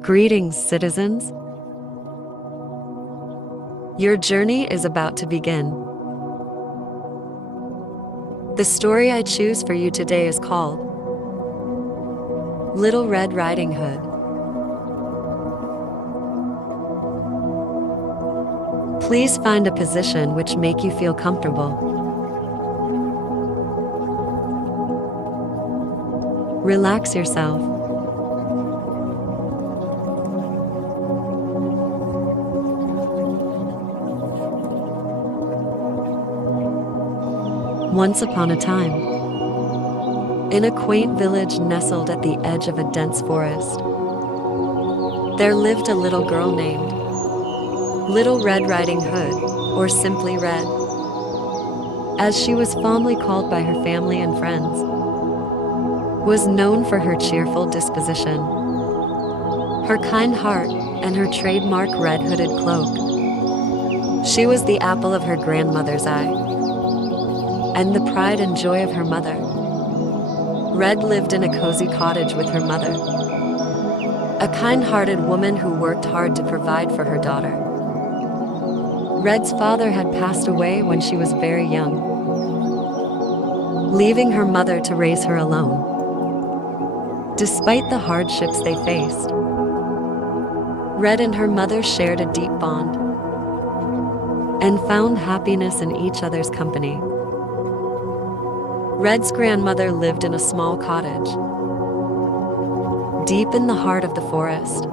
Greetings, citizens. Your journey is about to begin. The story I choose for you today is called Little Red Riding Hood. Please find a position which make you feel comfortable. Relax yourself. Once upon a time, in a quaint village nestled at the edge of a dense forest, there lived a little girl named Little Red Riding Hood, or simply Red, as she was fondly called by her family and friends. Was known for her cheerful disposition, her kind heart, and her trademark red hooded cloak. She was the apple of her grandmother's eye, and the pride and joy of her mother. Red lived in a cozy cottage with her mother, a kind-hearted woman who worked hard to provide for her daughter. Red's father had passed away when she was very young, leaving her mother to raise her alone. Despite the hardships they faced, Red and her mother shared a deep bond and found happiness in each other's company. Red's grandmother lived in a small cottage, deep in the heart of the forest,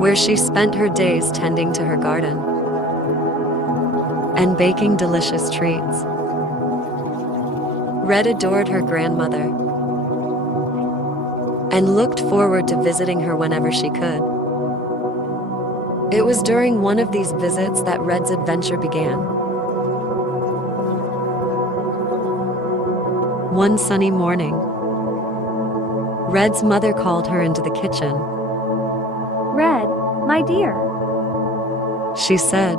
where she spent her days tending to her garden and baking delicious treats. Red adored her grandmother and looked forward to visiting her whenever she could. It was during one of these visits that Red's adventure began. One sunny morning, Red's mother called her into the kitchen. Red, my dear, She said,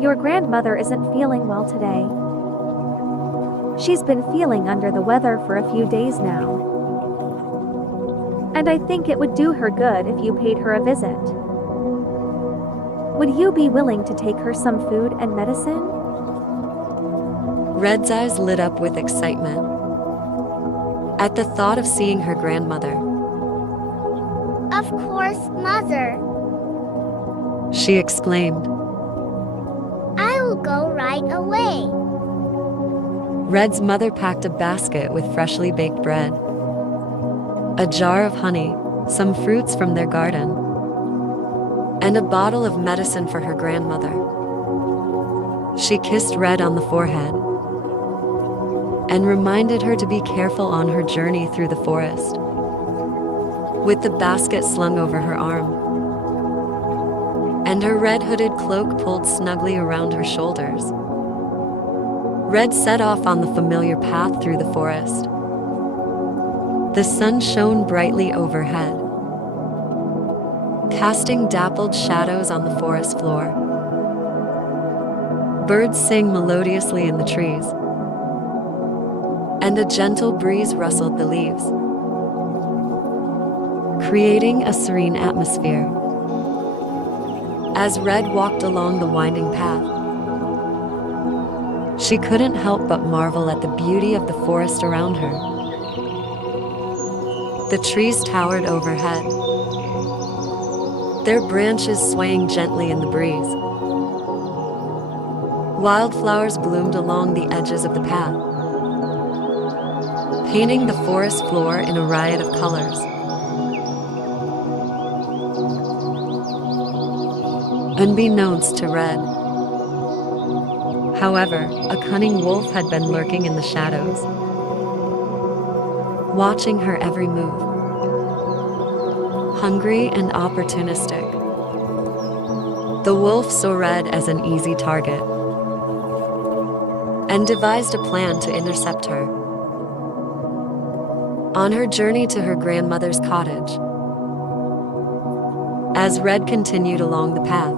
your grandmother isn't feeling well today. She's been feeling under the weather for a few days now. And I think it would do her good if you paid her a visit. Would you be willing to take her some food and medicine? Red's eyes lit up with excitement at the thought of seeing her grandmother. Of course, Mother. She exclaimed. I will go right away. Red's mother packed a basket with freshly baked bread, a jar of honey, some fruits from their garden, and a bottle of medicine for her grandmother. She kissed Red on the forehead and reminded her to be careful on her journey through the forest, with the basket slung over her arm and her red-hooded cloak pulled snugly around her shoulders. Red set off on the familiar path through the forest. The sun shone brightly overhead, casting dappled shadows on the forest floor. Birds sang melodiously in the trees, and a gentle breeze rustled the leaves, creating a serene atmosphere. As Red walked along the winding path, she couldn't help but marvel at the beauty of the forest around her. The trees towered overhead, their branches swaying gently in the breeze. Wildflowers bloomed along the edges of the path, painting the forest floor in a riot of colors. Unbeknownst to Red, however, a cunning wolf had been lurking in the shadows, watching her every move. Hungry and opportunistic, the wolf saw Red as an easy target and devised a plan to intercept her. On her journey to her grandmother's cottage, as Red continued along the path,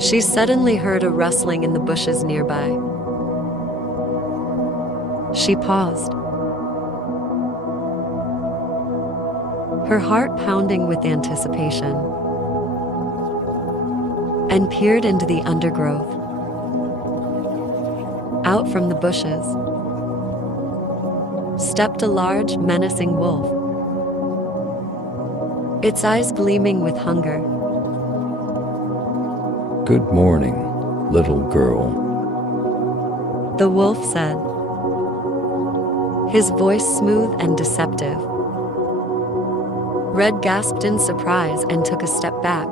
she suddenly heard a rustling in the bushes nearby. She paused her heart pounding with anticipation, and peered into the undergrowth. Out from the bushes stepped a large, menacing wolf, its eyes gleaming with hunger. Good morning, little girl. The wolf said, his voice smooth and deceptive. Red gasped in surprise and took a step back,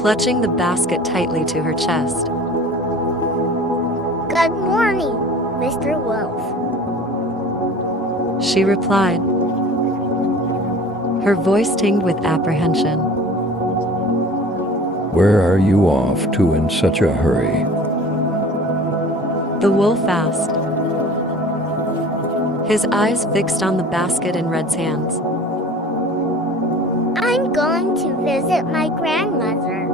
clutching the basket tightly to her chest. Good morning, Mr. Wolf. She replied, her voice tinged with apprehension. Where are you off to in such a hurry? The wolf asked, his eyes fixed on the basket in Red's hands. I'm going to visit my grandmother.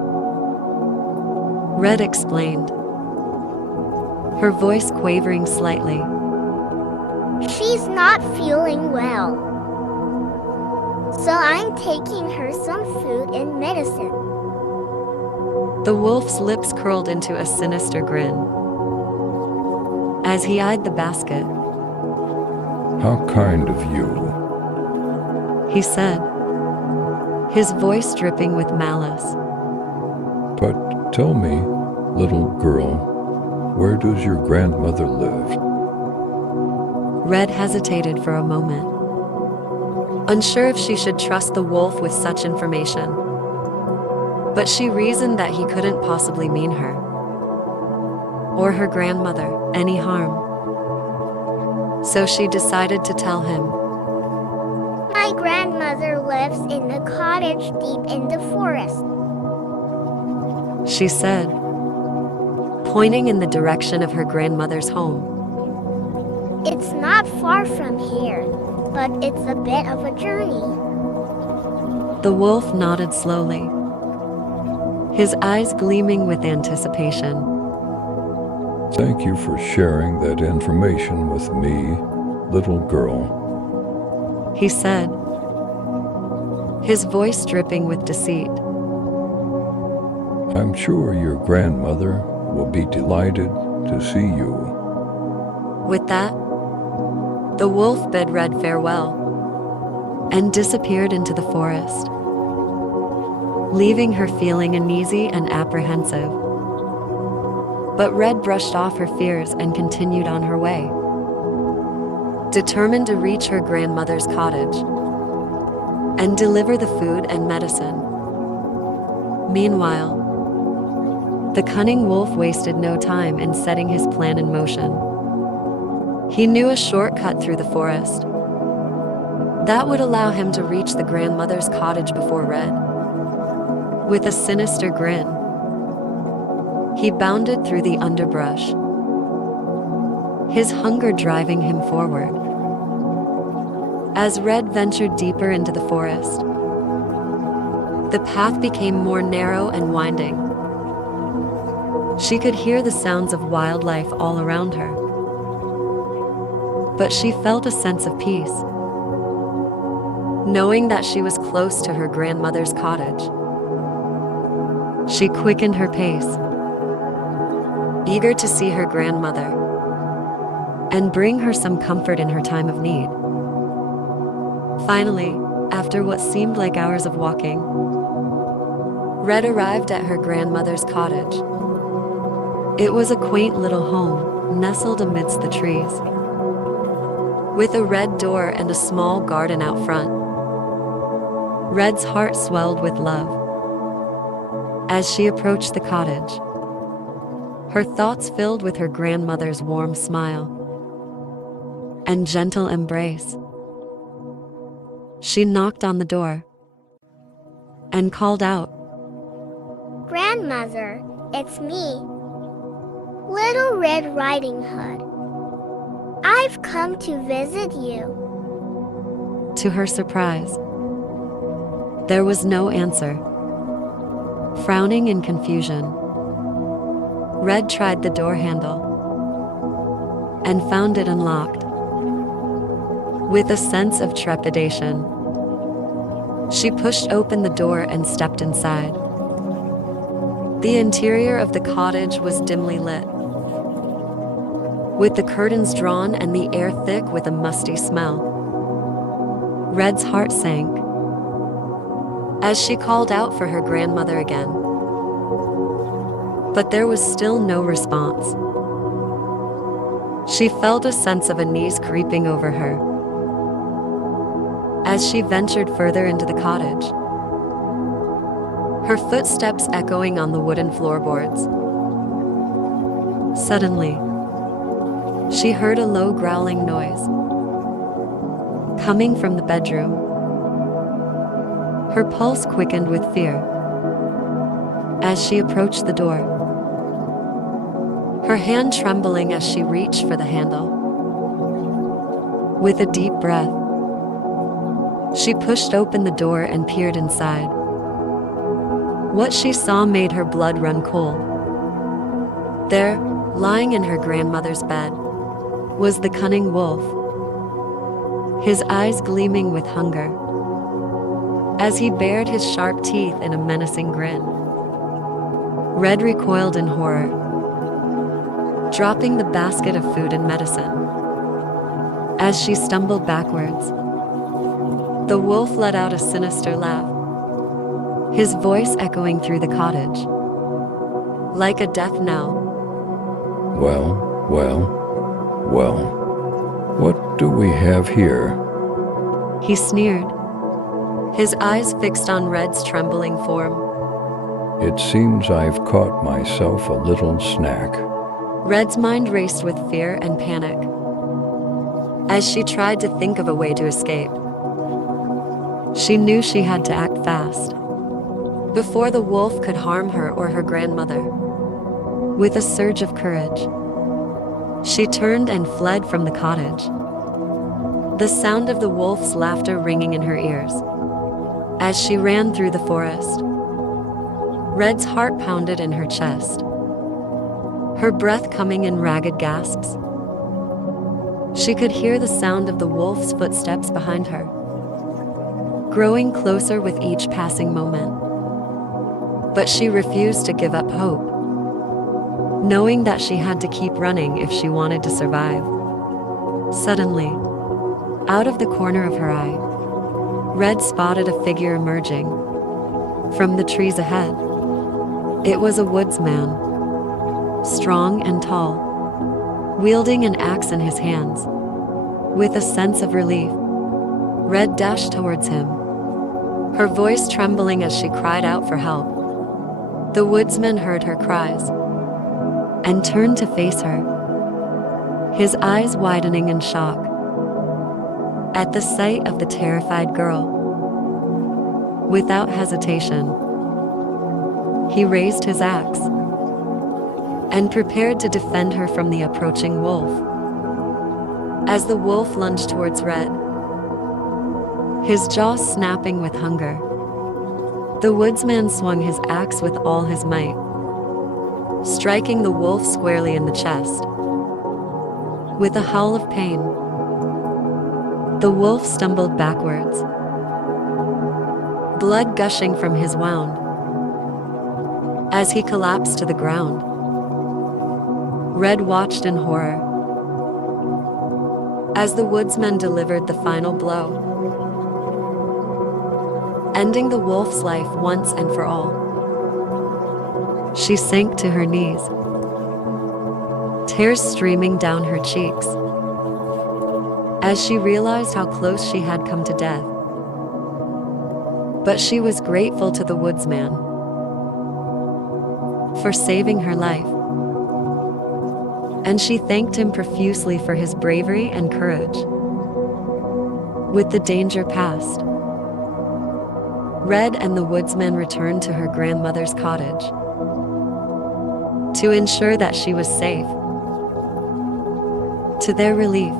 Red explained, her voice quavering slightly. She's not feeling well, so I'm taking her some food and medicine. The wolf's lips curled into a sinister grin as he eyed the basket. How kind of you. He said, his voice dripping with malice. But tell me, little girl, where does your grandmother live? Red hesitated for a moment, unsure if she should trust the wolf with such information. But she reasoned that he couldn't possibly mean her, or her grandmother, any harm. So she decided to tell him. My grandmother lives in a cottage deep in the forest. She said, pointing in the direction of her grandmother's home. It's not far from here, but it's a bit of a journey. The wolf nodded slowly, his eyes gleaming with anticipation. Thank you for sharing that information with me, little girl. He said, his voice dripping with deceit. I'm sure your grandmother will be delighted to see you. With that, the wolf bid Red farewell and disappeared into the forest, leaving her feeling uneasy and apprehensive. But Red brushed off her fears and continued on her way, determined to reach her grandmother's cottage and deliver the food and medicine. Meanwhile, the cunning wolf wasted no time in setting his plan in motion. He knew a shortcut through the forest that would allow him to reach the grandmother's cottage before Red. With a sinister grin, he bounded through the underbrush, his hunger driving him forward. As Red ventured deeper into the forest, the path became more narrow and winding. She could hear the sounds of wildlife all around her, but she felt a sense of peace, knowing that she was close to her grandmother's cottage. She quickened her pace, eager to see her grandmother and bring her some comfort in her time of need. Finally, after what seemed like hours of walking, Red arrived at her grandmother's cottage. It was a quaint little home nestled amidst the trees, with a red door and a small garden out front. Red's heart swelled with love as she approached the cottage, her thoughts filled with her grandmother's warm smile and gentle embrace. She knocked on the door and called out, Grandmother, it's me, Little Red Riding Hood. I've come to visit you. To her surprise, there was no answer. Frowning in confusion, Red tried the door handle and found it unlocked. With a sense of trepidation, she pushed open the door and stepped inside. The interior of the cottage was dimly lit, with the curtains drawn and the air thick with a musty smell. Red's heart sank as she called out for her grandmother again. But there was still no response. She felt a sense of unease creeping over her as she ventured further into the cottage, her footsteps echoing on the wooden floorboards. Suddenly, she heard a low growling noise coming from the bedroom. Her pulse quickened with fear as she approached the door, her hand trembling as she reached for the handle. With a deep breath, she pushed open the door and peered inside. What she saw made her blood run cold. There, lying in her grandmother's bed, was the cunning wolf, his eyes gleaming with hunger, as he bared his sharp teeth in a menacing grin. Red recoiled in horror, dropping the basket of food and medicine. As she stumbled backwards, the wolf let out a sinister laugh, his voice echoing through the cottage like a death knell. Well, what do we have here? He sneered, his eyes fixed on Red's trembling form. It seems I've caught myself a little snack. Red's mind raced with fear and panic as she tried to think of a way to escape. She knew she had to act fast before the wolf could harm her or her grandmother. With a surge of courage, she turned and fled from the cottage, the sound of the wolf's laughter ringing in her ears. As she ran through the forest, Red's heart pounded in her chest, her breath coming in ragged gasps. She could hear the sound of the wolf's footsteps behind her, growing closer with each passing moment. But she refused to give up hope, knowing that she had to keep running if she wanted to survive. Suddenly, out of the corner of her eye, Red spotted a figure emerging from the trees ahead. It was a woodsman, strong and tall, wielding an axe in his hands. With a sense of relief, Red dashed towards him, her voice trembling as she cried out for help. The woodsman heard her cries and turned to face her, his eyes widening in shock at the sight of the terrified girl. Without hesitation, he raised his axe and prepared to defend her from the approaching wolf. As the wolf lunged towards Red, his jaws snapping with hunger, the woodsman swung his axe with all his might, striking the wolf squarely in the chest. With a howl of pain, the wolf stumbled backwards, blood gushing from his wound. As he collapsed to the ground, Red watched in horror as the woodsman delivered the final blow, ending the wolf's life once and for all. She sank to her knees, tears streaming down her cheeks, as she realized how close she had come to death. But she was grateful to the woodsman for saving her life, and she thanked him profusely for his bravery and courage. With the danger past, Red and the woodsman returned to her grandmother's cottage to ensure that she was safe. To their relief,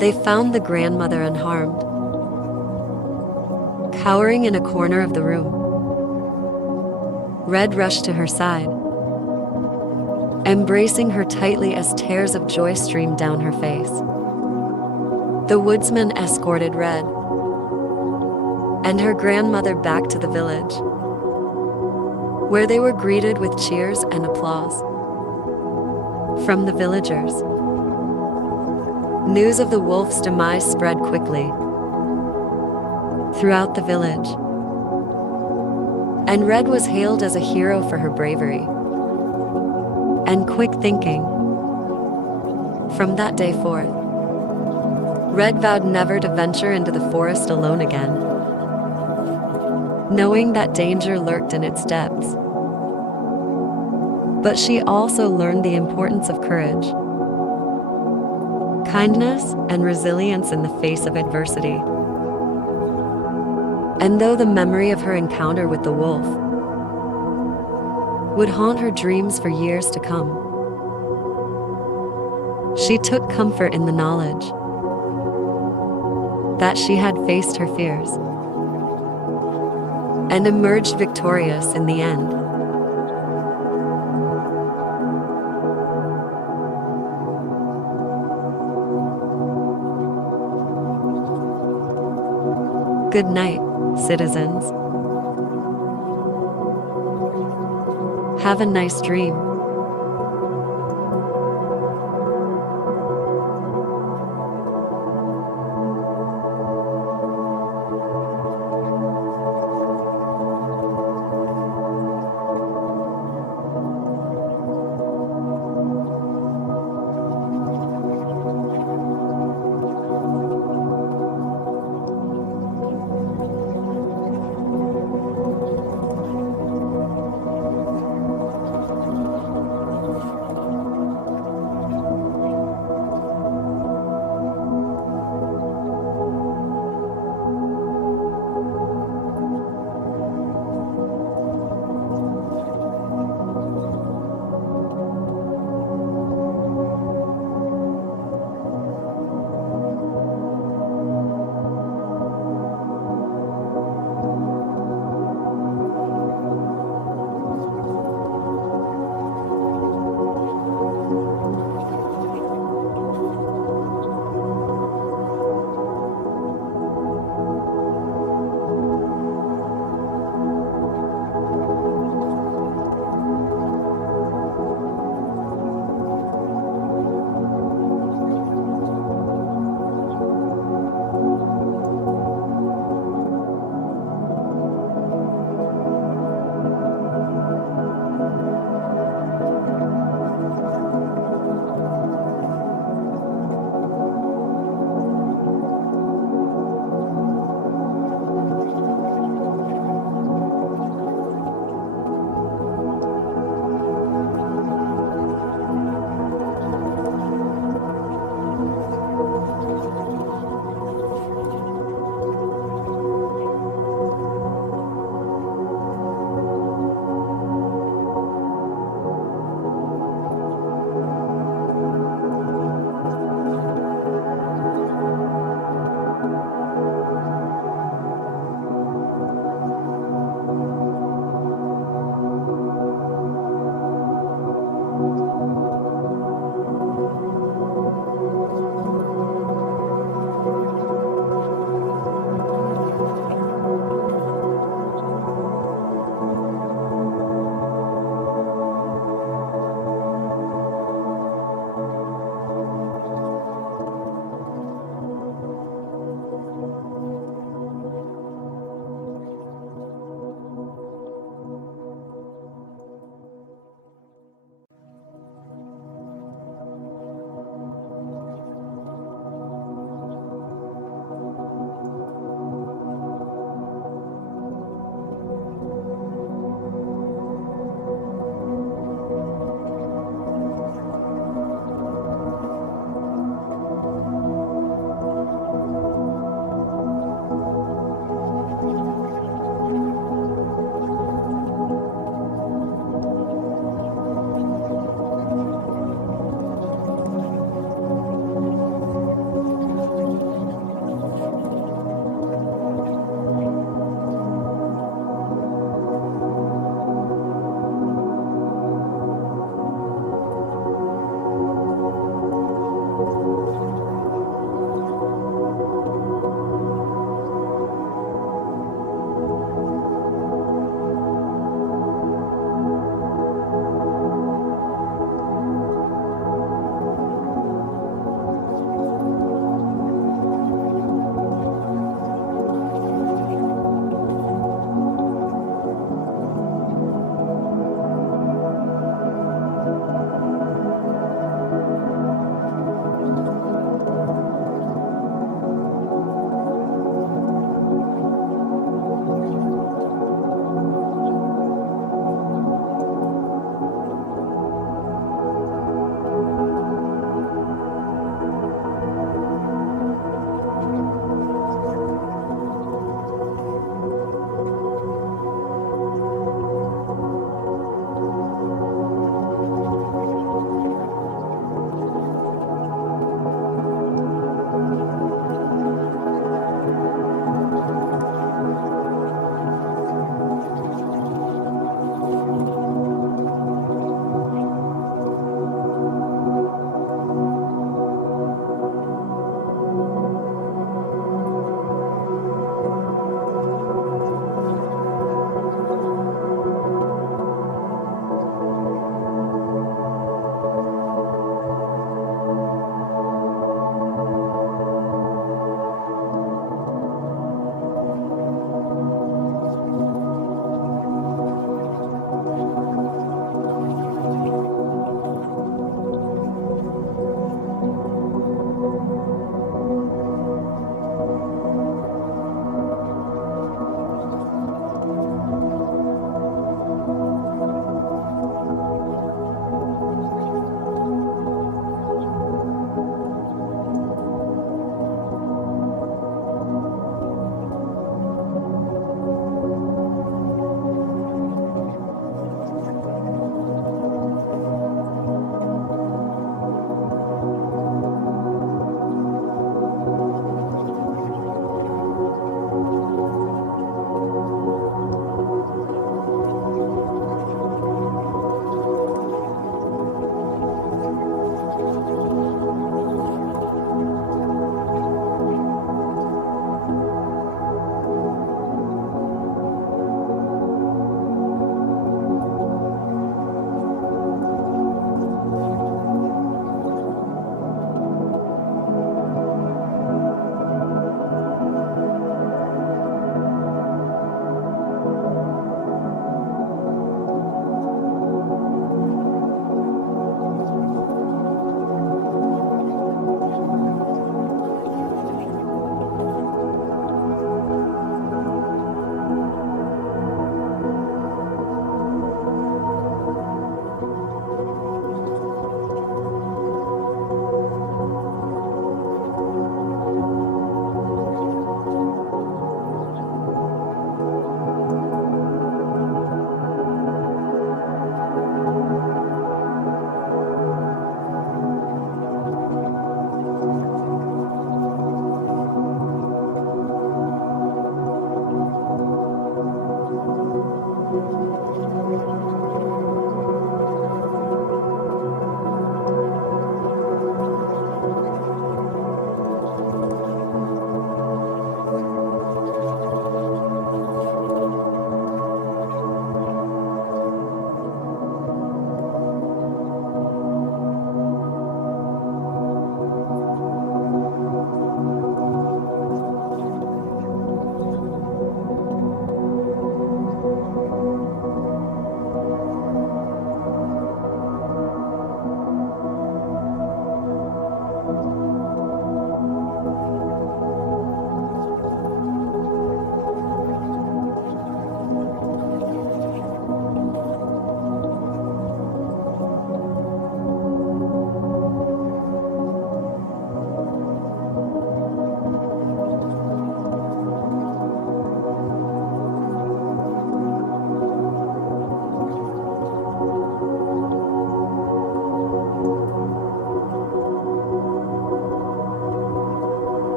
they found the grandmother unharmed, cowering in a corner of the room. Red rushed to her side, embracing her tightly as tears of joy streamed down her face. The woodsman escorted Red and her grandmother back to the village, where they were greeted with cheers and applause from the villagers. News of the wolf's demise spread quickly throughout the village, and Red was hailed as a hero for her bravery and quick thinking. From that day forth, Red vowed never to venture into the forest alone again, knowing that danger lurked in its depths. But she also learned the importance of courage, kindness, and resilience in the face of adversity. And though the memory of her encounter with the wolf would haunt her dreams for years to come, she took comfort in the knowledge that she had faced her fears and emerged victorious in the end. Good night, citizens. Have a nice dream.